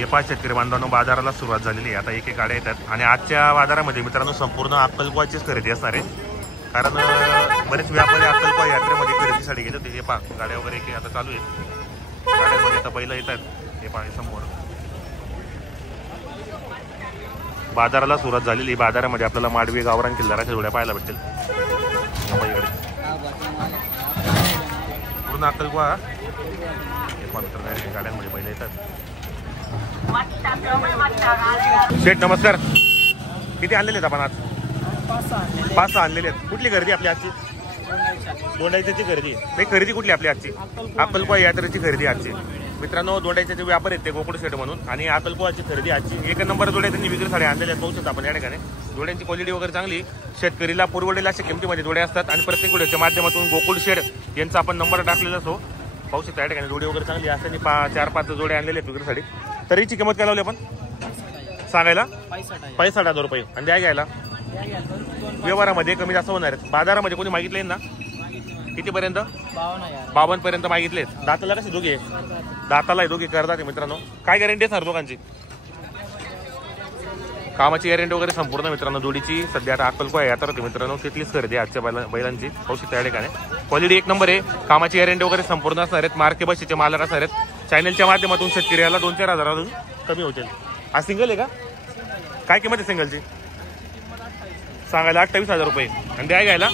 हे 5 शेतकरी बांधवांनो बाजाराला सुरुवात झालेली आहे। आता एक एक गाड्या येतात आणि आजच्या बाजारामध्ये मित्रांनो संपूर्ण अक्कलकोवाचीच खरेदी असणार आहे, कारण बरेच व्यापारी अक्कलकोवा यात्रेमध्ये खरेदीसाठी गेले होते। हे पहा गाड्या वगैरे एक आता चालू आहेत, गाड्यांमध्ये आता बैल येतात। हे पहा समोर बाजाराला सुरुवात झालेली। बाजारामध्ये आपल्याला माडवी गावरान किल्लाराच्या जोड्या पाहायला भेटतील। पूर्ण अक्कलकोवा गाड्यांमध्ये बैल येतात। शेठ नमस्कार, किती आणलेले आहेत आपण आज? 5-6 आणलेले आहेत। कुठली खरेदी आपली आजची? दोंडाईच्याची खरेदी नाही, खरेदी कुठली आपली आजची? अक्कलकोवा यात्रेची खरेदी आजची मित्रांनो। दोंडाईचे व्यापार आहेत ते गोकुळ शेठ म्हणून, आणि अक्कलकोवाची खरेदी आजची। एक नंबर जोड्या त्यांनी विक्रीसाठी आणलेल्या आहेत, पाहू शकता आपण या ठिकाणी। जोड्यांची क्वालिटी वगैरे चांगली, शेतकरीला पुरवडेल अशा किमतीमध्ये जोड्या असतात आणि प्रत्येक व्हिडिओच्या माध्यमातून गोकुळ शेठ यांचा आपण नंबर टाकलेला असो। पाहू शकता या ठिकाणी जोडी वगैरे चांगली असते। 4-5 जोड्या आणलेले आहेत विक्रीसाठी। तरीची किंमत काय लावली आपण? सांगायला 65,000 रुपये आणि द्या घ्यायला व्यवहारामध्ये कमी जास्त होणार आहेत। बाजारामध्ये कोणी मागितले ना कितीपर्यंत? 52 पर्यंत मागितले। दाताला कसे दोघे? दाताला दोघे करतात मित्रांनो। काय गॅरंटी आहे सर दोघांची? कामाची गॅरंटी वगैरे संपूर्ण मित्रांनो जोडीची। सध्या आता अक्कलकोवा यात्रा होती मित्रांनो, तिथलीच खरेदी आजच्या बैलांची। पाहू शकता या ठिकाणी क्वालिटी एक नंबर आहे, कामाची गॅरंटी वगैरे संपूर्ण असणार आहेत, मार्के बशीचे मालक असणार आहेत। चॅनलच्या माध्यमातून शेतकऱ्याला 2-4 हजारातून कमी होतील। हा सिंगल आहे का? काय किंमत आहे सिंगलची? सांगायला 28,000 रुपये आणि द्या घ्यायला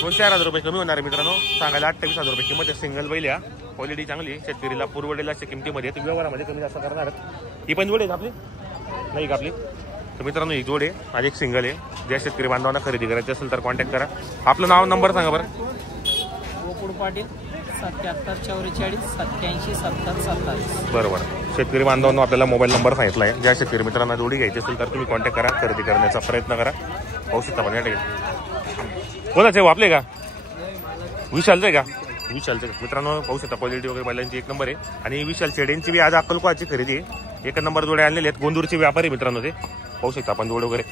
2-4 हजार रुपये कमी होणार आहे मित्रांनो। सांगायला 28,000 रुपये किंमत आहे। सिंगल बैल या, क्वालिटी चांगली, शेतकरीला पुरवडेल अशा किमतीमध्ये व्यवहारामध्ये कमी जास्त करणार आहेत। ही पण जोड आहे आपली नाही का आपली? तर मित्रांनो एक जोड आहे आणि एक सिंगल आहे। ज्या शेतकरी बांधवांना खरेदी करायची असेल तर कॉन्टॅक्ट करा। आपलं नाव नंबर सांगा बरं। गोकुळ पाटील 7744877027। बरोबर, शेतकरी बांधवांना आपल्याला मोबाईल नंबर सांगितला आहे। ज्या शेतकरी मित्रांना जोडी घ्यायची असेल तर तुम्ही कॉन्टॅक्ट करा, खरेदी करण्याचा प्रयत्न करा। पाहू शकता पण या ठिकाणी कोणाचे आपले का? विशालचे का? विशालचे मित्रांनो पाहू शकता क्वालिटी वगैरे बैलांची एक नंबर आहे। आणि विशाल शेडेंची बी आज अक्कलकोवाची खरेदी आहे। एक नंबर जोड्या आणलेले आहेत, गोंदूरचे व्यापारी मित्रांनो ते। पाहू शकता आपण जोड वगैरे,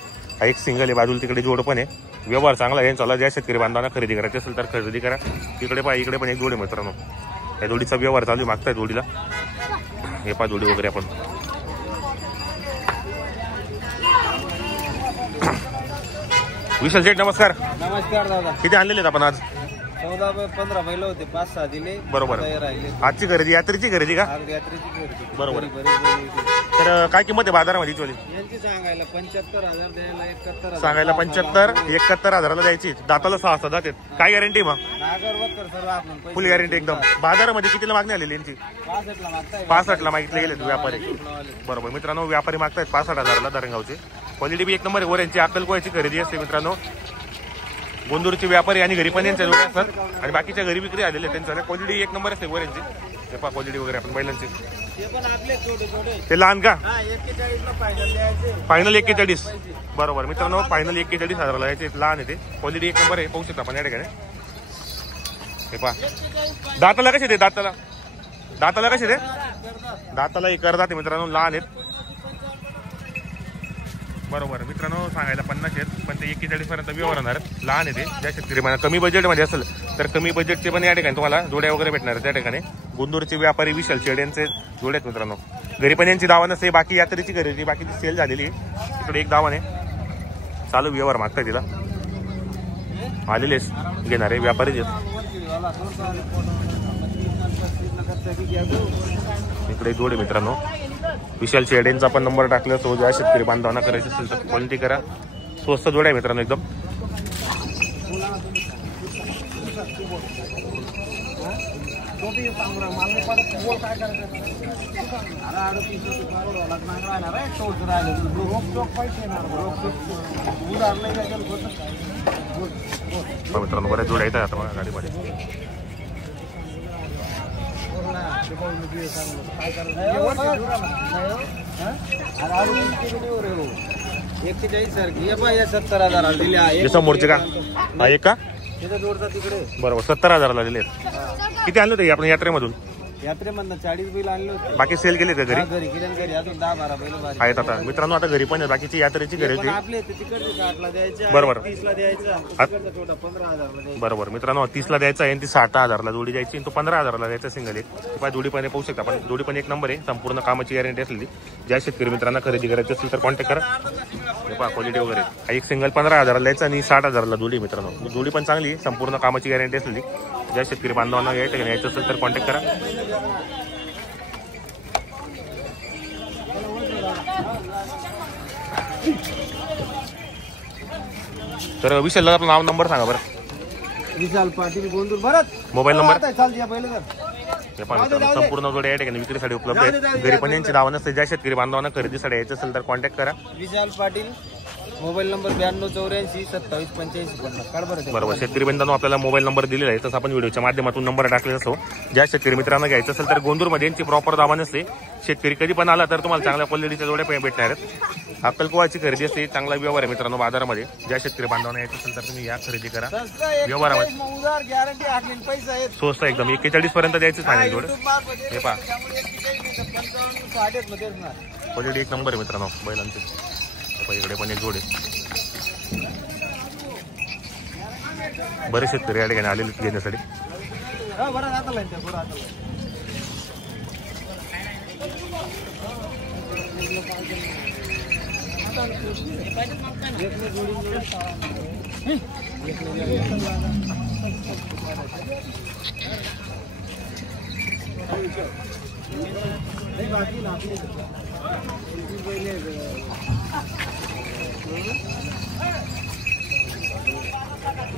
हा एक सिंगल आहे, बाजूला तिकडे जोड पण आहे। व्यवहार चांगला आहे यांचा। ज्या शेतकरी बांधवांना खरेदी करायची असेल तर खरेदी करा। तिकडे पहा, इकडे पण एक जोड आहे मित्रांनो। या जोडीचा व्यवहार चालू आहे, मागताय जोडीला। हे पहा जोडी वगैरे आपण। विशाल शेठ नमस्कार। नमस्कार दादा। किती आणलेले आहेत आपण आज? 14-15 बैल होते, 5-6 दिले। बरोबर, आजची खरेदी यात्रेची खरेदी का? यात्रेची खरेदी बरोबर। तर काय किंमत आहे बाजारामध्ये चोली? यांची सांगायला 75,000 द्यायला 71,000 सांगायला 75-71 हजाराला द्यायची। दाताला 6 असतात जाते। काय गॅरंटी मग? फुल गॅरंटी एकदम। बाजारामध्ये कितीला मागणी आलेली यांची? 65ला मागितले गेले व्यापारी। बरोबर मित्रांनो, व्यापारी मागतायत 65,000ला धरणगावचे। क्वालिटी बी एक नंबर आहे। वर यांची अक्कलकोवाची खरेदी असते मित्रांनो। गोंदूरचे व्यापारी आणि घरी पण यांच्या जोड्या असतात आणि बाकीच्या घरी विक्री आलेले त्यांच्या। क्वालिटी एक नंबर असते वर यांची। हे पहा क्वालिटी वगैरे आपण बैलांची। ते लहान का? फायनल 41। बरोबर मित्रांनो, फायनल 41,000ला द्यायचे। लहान आहे ते, क्वालिटी एक नंबर आहे। पाहू शकता आपण या ठिकाणी। हे पहा दाताला कसे ते? दाताला कसे ते? दाताला एक करतात मित्रांनो, लहान आहेत। बरोबर मित्रांनो, सांगायला 50 आहेत पण ते 41 पर्यंत व्यवहार होणार। लहान आहे ते। ज्या शेतकरी मला कमी बजेटमध्ये असेल तर कमी बजेटचे पण या ठिकाणी तुम्हाला जोड्या वगैरे भेटणार आहेत। त्या ठिकाणी गोंदूरचे व्यापारी विशाल शेड यांचे जोडे आहेत मित्रांनो। घरी पण यांची दावा नसते, बाकी यात्रेची खरेदी बाकीची सेल झालेली आहे। इकडे एक दावाने चालू व्यवहार मागताय तिला आलेलेच घेणारे व्यापारी। इकडे जोडे मित्रांनो विशाल शेडेंचा पण नंबर टाकला सो ज्या शेतकरी बांधवांना करायची असेल तर क्वालिटी करा। स्वस्त जोड्या मित्रांनो एकदम। मित्रांनो बऱ्याच जोड्या येतात आता गाडीमध्ये। समोरचे का? एक का? बरोबर 70,000ला दिले। किती आणले होते आपण यात्रेमधून? यात्रेमधनं 40 बैल आणले होते. बाकी सेल केले का घरी? हा, घरी गेले घरी अजून 10-12 बैल बाकी आहेत आता मित्रांनो. आता घरी पण आहे बाकीची यात्रेची घरी पण आपले ते तिकडचे 60ला द्यायचे, बरोबर. 30ला द्यायचा, तिकडचा छोटा 15,000ला द्यायचा. बरोबर मित्रांनो. 30ला द्यायचा आहे आणि ती 60,000ला जोडी द्यायची आणि तो 15,000ला द्यायचा सिंगल एक. पाय जोडी पण पाहू शकता आपण. जोडी पण एक नंबर आहे. संपूर्ण कामाची गॅरंटी असलेली. ज्या शेतकरी मित्रांना खरेदी करायची असेल तर कॉन्टॅक्ट करा. हे पहा क्वालिटी वगैरे. हा एक सिंगल 15,000ला द्यायचा आणि 60,000ला जोडी मित्रांनो. जोडी पण चांगली आहे. संपूर्ण कामाची गॅरंटी असलेली. ज्या शेतकरी बांधवांना यायचं असेल तर कॉन्टॅक्ट करा. तर विशाल आपलं नाव नंबर सांगा बरं. विशाल पाटील गोंदूर भरत. Mobile number. चालते या बैल हे पहा मित्रांनो. संपूर्ण जोड्या या ठिकाणी विक्रीसाठी उपलब्ध आहेत. घरी पण यांची नावं नसते. ज्या शेतकरी बांधवांना खरेदीसाठी यायचं असेल तर कॉन्टॅक्ट करा. विशाल पाटील. Mobile number 9284 27 45 50. काढ बरं. बरोबर. शेतकरी बंधूंनो आपल्याला मोबाईल नंबर दिलेला आहे. तसं आपण व्हिडिओच्या माध्यमातून नंबर टाकलेला असतो. ज्या शेतकरी मित्रांना घ्यायचं असेल तर गोंदूरमध्ये यांची प्रॉपर दावा नसते. शेतकरी कधी पण आला तर तुम्हाला चांगल्या क्वालिटीच्या जोड्या भेटणार आहेत. अक्कलकोवाची खरेदी असते. चांगला व्यवहार आहे मित्रांनो बाजारामध्ये. ज्या शेतकरी बांधवांना यायचं असेल तर तुम्ही या खरेदी करा. व्यवहारामध्ये उधार गॅरंटी आखली पैसा आहे. स्वस्त एकदम 41 पर्यंत द्यायचं सांगेल जोडे. हे पहा क्वालिटी एक नंबर आहे मित्रांनो बैलांची. इकडे पण एक जोडे. बरेच शेतकरी या ठिकाणी आलेले घेण्यासाठी.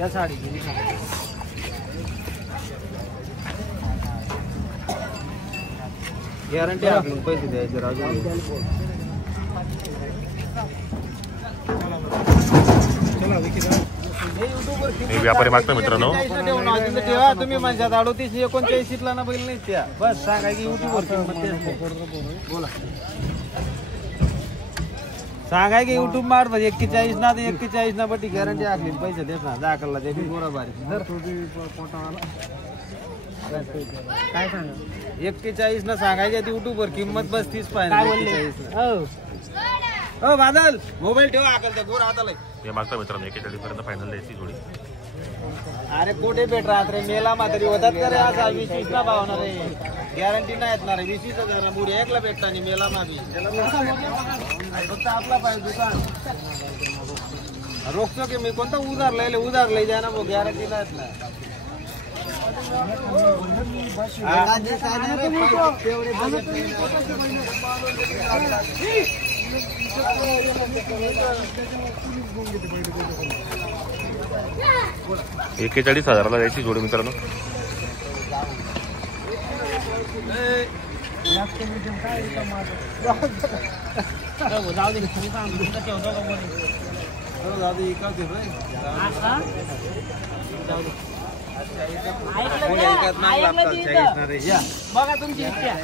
या साडी गॅरंटी आपण पैसे द्यायचे राजू. हे व्यापारी मागतो मित्रांनो. तेव्हा तुम्ही म्हणशात 38 39 ला ना बैल नाही त्या. बस सांगा की युट्यूबवर बोला. सांगाय की युट्यूब मार 41 ना 41 ना बटी गॅरंटी आखली पैसे देत ना. दाखला ते गोरा बारी काय सांगा. 41 ना सांगायच्या ती युट्यूबवर किंमत बस 30 पाहिजे. हो बादल मोबाईल ठेवा आकल त्या गोरा हाताला. हे मागतो मित्रांनो 41 पर्यंत फायनल द्यायची जोडी. अरे कोठे भेट राहत रे मेला म्हातारी होतात का रे. असा 20 ना भावणार रे. गॅरंटी नाही येतणार 20,000 मुडी एकला भेटता आणि मेला मागे फक्त आपला पाहिजे दुकान. रोखतो की मी कोणता उधार लय द्या ना. गॅरंटी नाही येत नाही. $41,000 द्यायची जोडी मित्रांनो. बघा तुमची इच्छा.